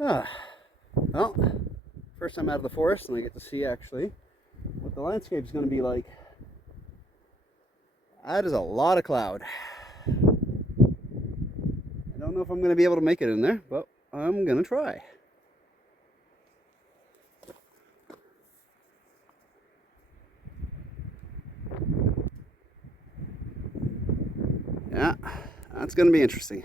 Ah, well, first time out of the forest, and I get to see actually what the landscape is going to be like. That is a lot of cloud. I don't know if I'm going to be able to make it in there, but I'm going to try. Yeah, that's going to be interesting.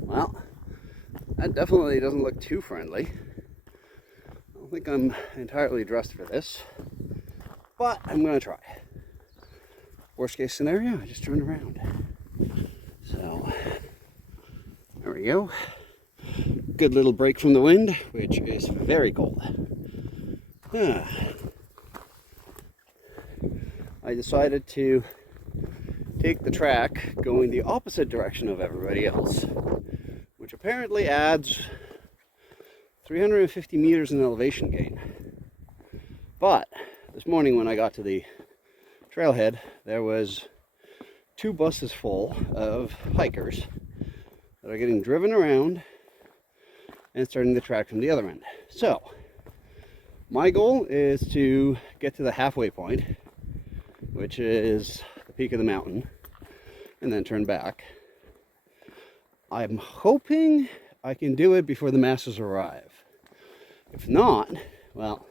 Well, that definitely doesn't look too friendly. I don't think I'm entirely dressed for this, but I'm going to try. Worst case scenario, I just turned around. So, there we go. Good little break from the wind, which is very cold. I decided to take the track going the opposite direction of everybody else, which apparently adds 350 meters in elevation gain. But this morning when I got to the trailhead, there was 2 buses full of hikers that are getting driven around and starting the track from the other end. So my goal is to get to the halfway point, which is the peak of the mountain, and then turn back. I'm hoping I can do it before the masses arrive. If not, well,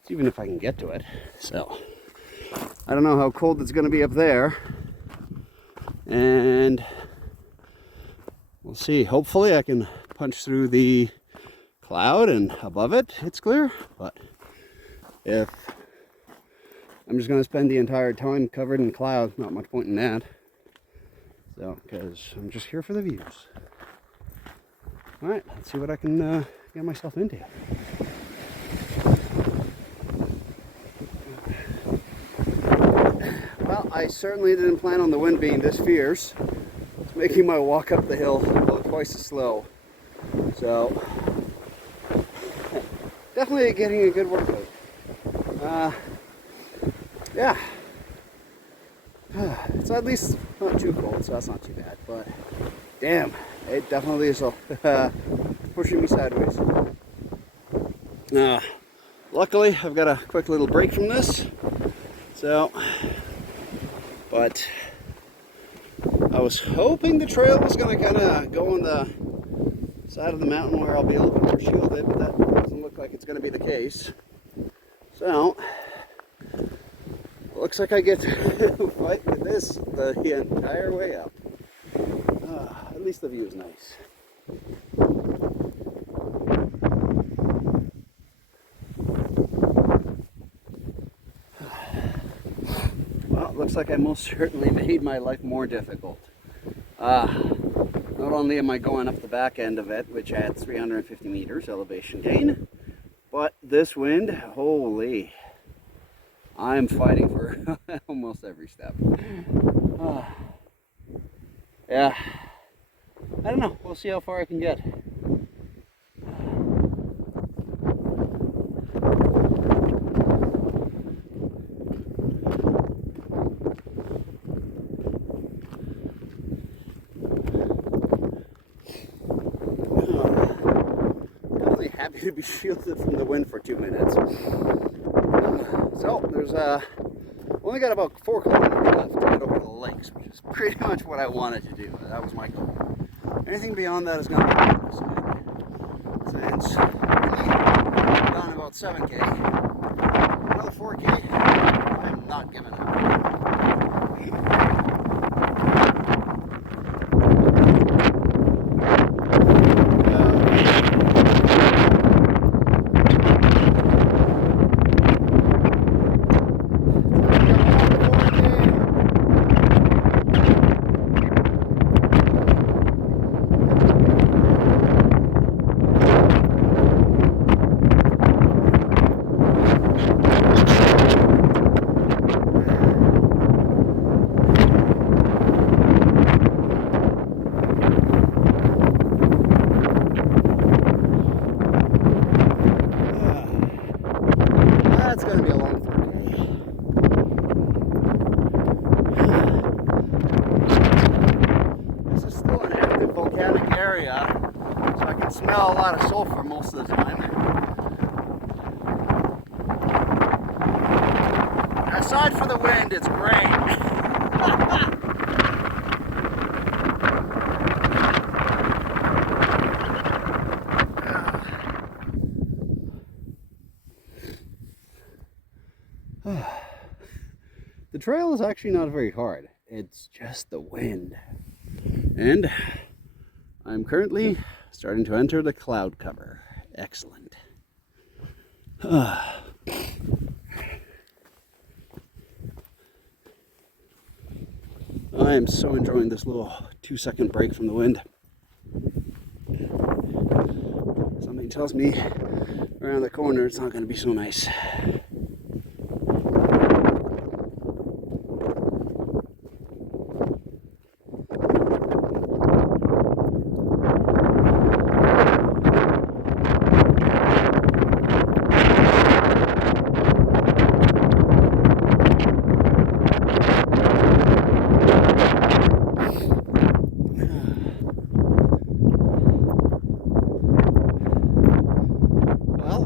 it's even if I can get to it. So I don't know how cold it's going to be up there, and we'll see. Hopefully I can punch through the cloud and above it it's clear, but if I'm just going to spend the entire time covered in clouds, not much point in that. So, because I'm just here for the views. Alright, let's see what I can get myself into. Well, I certainly didn't plan on the wind being this fierce. It's making my walk up the hill about twice as slow. So, definitely getting a good workout. Yeah. It's at least not too cold, so that's not too bad. But, damn, it definitely is pushing me sideways. Luckily, I've got a quick little break from this. So, but I was hoping the trail was going to kind of go on the side of the mountain where I'll be a little bit more shielded, but that doesn't look like it's going to be the case. So, looks like I get to fight with this the entire way up. At least the view is nice. Well, it looks like I most certainly made my life more difficult. Not only am I going up the back end of it, which adds 350 meters elevation gain, but this wind, holy, I'm fighting for almost every step. Yeah, I don't know, we'll see how far I can get. Happy to be shielded from the wind for 2 minutes. So there's only got about 4 kilometers left to get over to the lakes, which is pretty much what I wanted to do. That was my goal. Anything beyond that is going to be bonus. Since I've gone about 7K, another 4K, I'm not giving up. area, so I can smell a lot of sulfur most of the time. Aside from the wind, it's great. The trail is actually not very hard. It's just the wind. And I'm currently starting to enter the cloud cover. Excellent. I am so enjoying this little 2-second break from the wind. Something tells me around the corner it's not going to be so nice.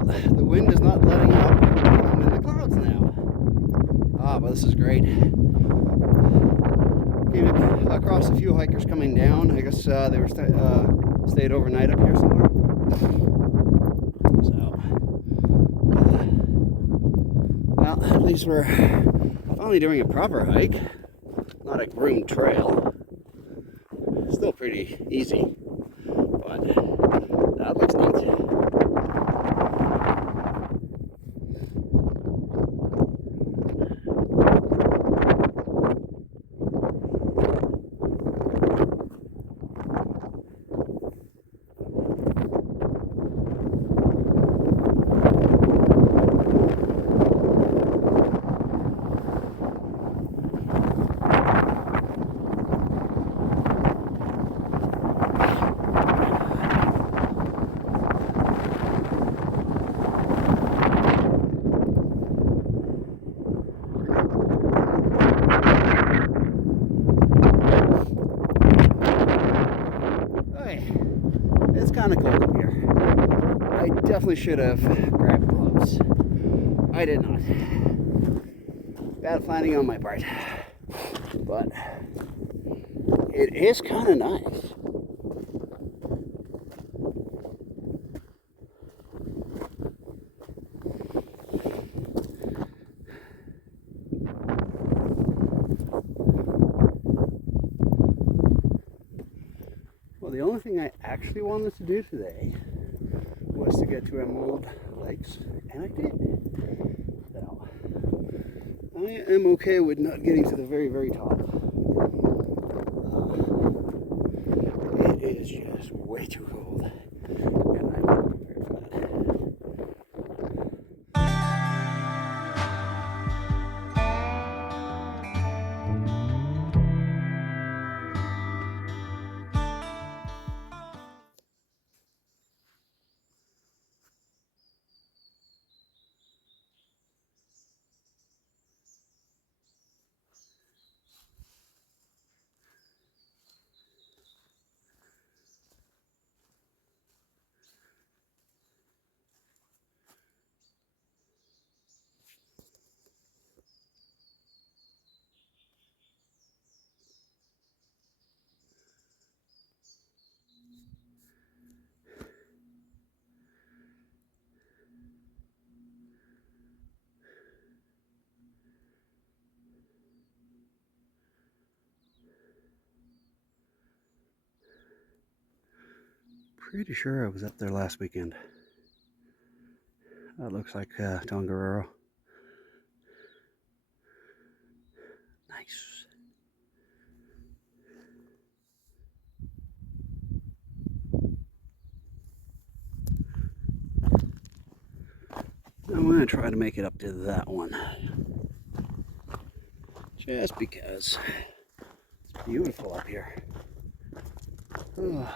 The wind is not letting up. I'm in the clouds now. But this is great. Came across a few hikers coming down. I guess they were stayed overnight up here somewhere. So, well, at least we're finally doing a proper hike, not a groomed trail. Still pretty easy, but that looks neat. It's kind of cold up here. I definitely should have grabbed gloves. I did not. Bad planning on my part. But it is kind of nice. Well, the only thing I actually wanted to do today was to get to Emerald Lakes, and I did. So, I am okay with not getting to the very, very top. It is just way too cold, and I'm not prepared for that. Pretty sure I was up there last weekend. That looks like Tongariro. Nice. I'm going to try to make it up to that one. Just because it's beautiful up here. Oh,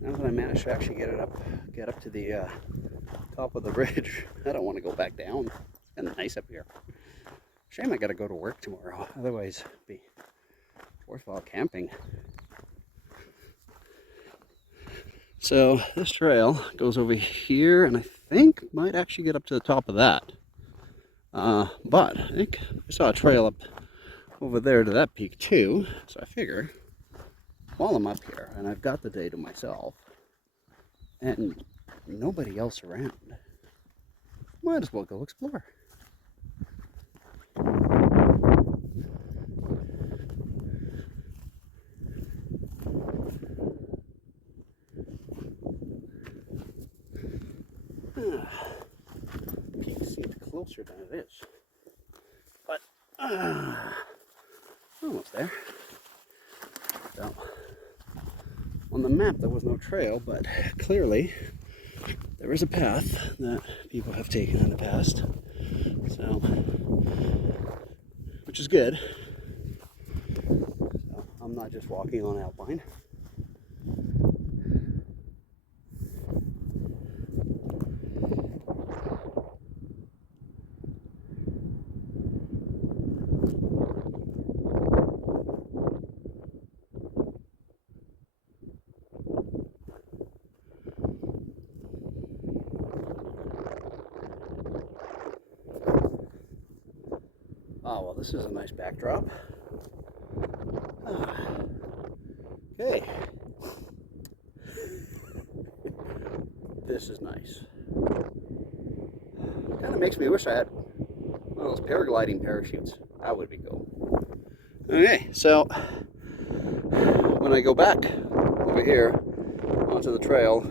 now that I managed to actually get up to the top of the ridge, I don't want to go back down. It's kind of nice up here. Shame I got to go to work tomorrow. Otherwise, it'd be worthwhile camping. So this trail goes over here, and I think might actually get up to the top of that. But I think I saw a trail up over there to that peak too. So I figure while I'm up here and I've got the day to myself and nobody else around, might as well go explore. Peak seems closer than it is, but almost there. So on the map there was no trail, but clearly there is a path that people have taken in the past, so which is good. So I'm not just walking on alpine. Oh, well, this is a nice backdrop. Okay. This is nice. Kind of makes me wish I had one of those paragliding parachutes. That would be cool. Okay, so when I go back over here onto the trail,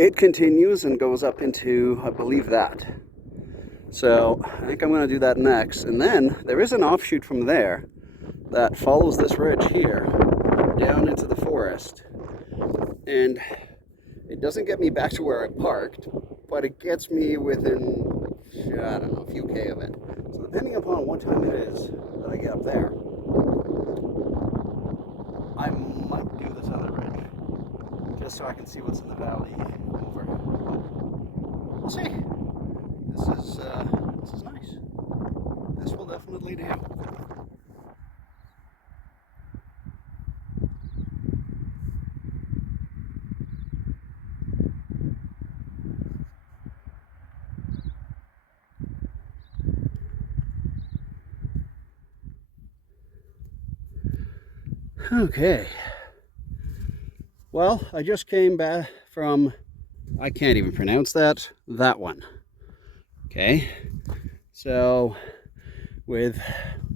it continues and goes up into, I believe, that. So I think I'm going to do that next. And then there is an offshoot from there that follows this ridge here down into the forest. And it doesn't get me back to where I parked, but it gets me within, I don't know, a few K of it. So depending upon what time it is that I get up there, I might do this other ridge, just so I can see what's in the valley over. We'll see. This is nice. This will definitely do. Okay. Well, I just came back from, I can't even pronounce that one. Okay. So with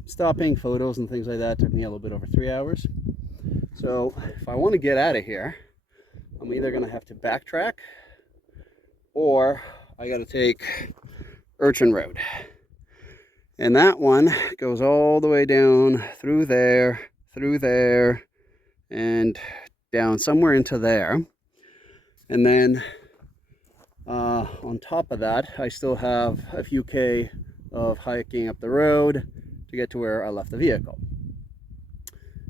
stopping photos and things like that, it took me a little bit over 3 hours. So if I want to get out of here, I'm either going to have to backtrack or I got to take Urchin Road. And that one goes all the way down through there, and down somewhere into there. And then on top of that, I still have a few K of hiking up the road to get to where I left the vehicle.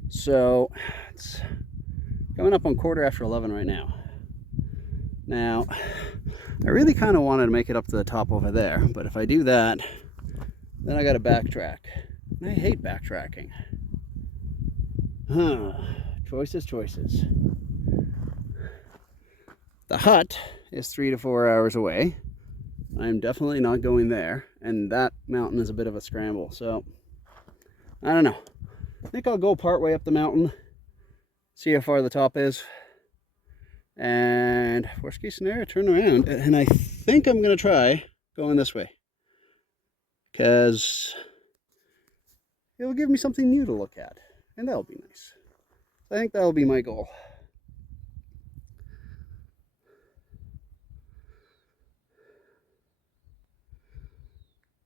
So it's coming up on 11:15 right now. Now, I really kind of wanted to make it up to the top over there, but if I do that, then I got to backtrack. And I hate backtracking. Choices. The hut is 3 to 4 hours away. I'm definitely not going there, and that mountain is a bit of a scramble, so I don't know. I think I'll go part way up the mountain, see how far the top is, and worst case scenario, turn around. And I think I'm going to try going this way, because it'll give me something new to look at, and that'll be nice. I think that'll be my goal.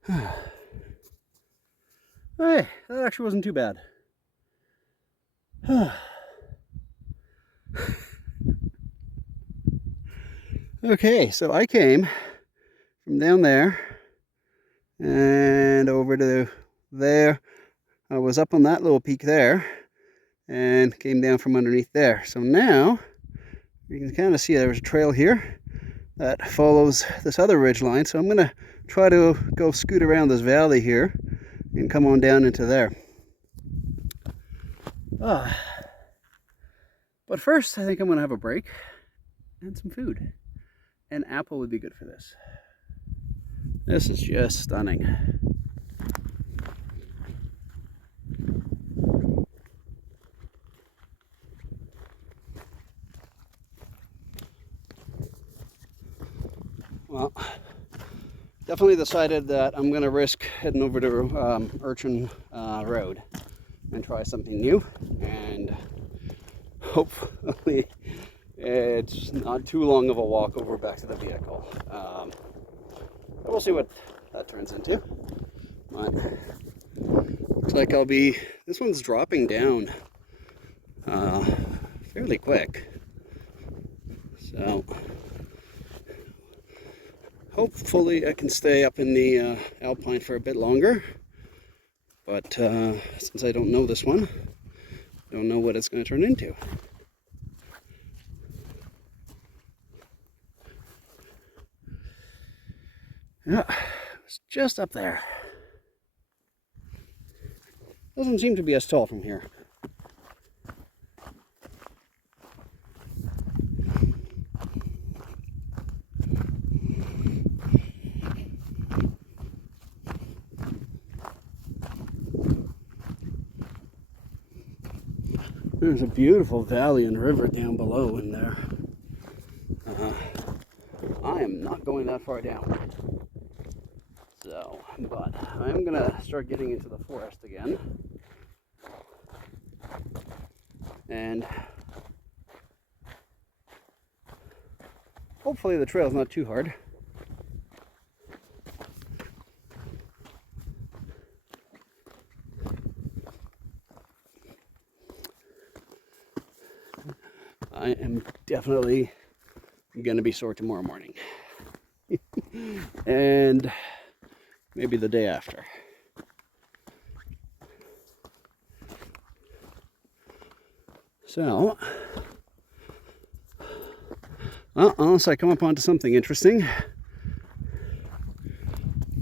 Hey, that actually wasn't too bad. Okay, so I came from down there and over to there. I was up on that little peak there and came down from underneath there. So now you can kind of see there's a trail here that follows this other ridge line. So I'm going to try to go scoot around this valley here and come on down into there. But But first, I think I'm going to have a break and some food. An apple would be good for this. This is just stunning. Well, definitely decided that I'm going to risk heading over to Urchin Road and try something new, and hopefully it's not too long of a walk over back to the vehicle. But we'll see what that turns into. But looks like this one's dropping down fairly quick. So hopefully I can stay up in the Alpine for a bit longer. But since I don't know this one, I don't know what it's going to turn into. Yeah, it's just up there. Doesn't seem to be as tall from here. There's a beautiful valley and river down below in there. I am not going that far down. So, but I'm gonna start getting into the forest again. And hopefully the trail's not too hard. I am definitely going to be sore tomorrow morning. And maybe the day after. So, well, unless I come up onto something interesting,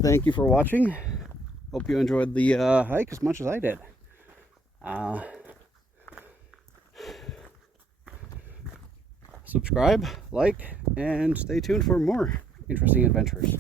thank you for watching. Hope you enjoyed the hike as much as I did. Subscribe, like, and stay tuned for more interesting adventures.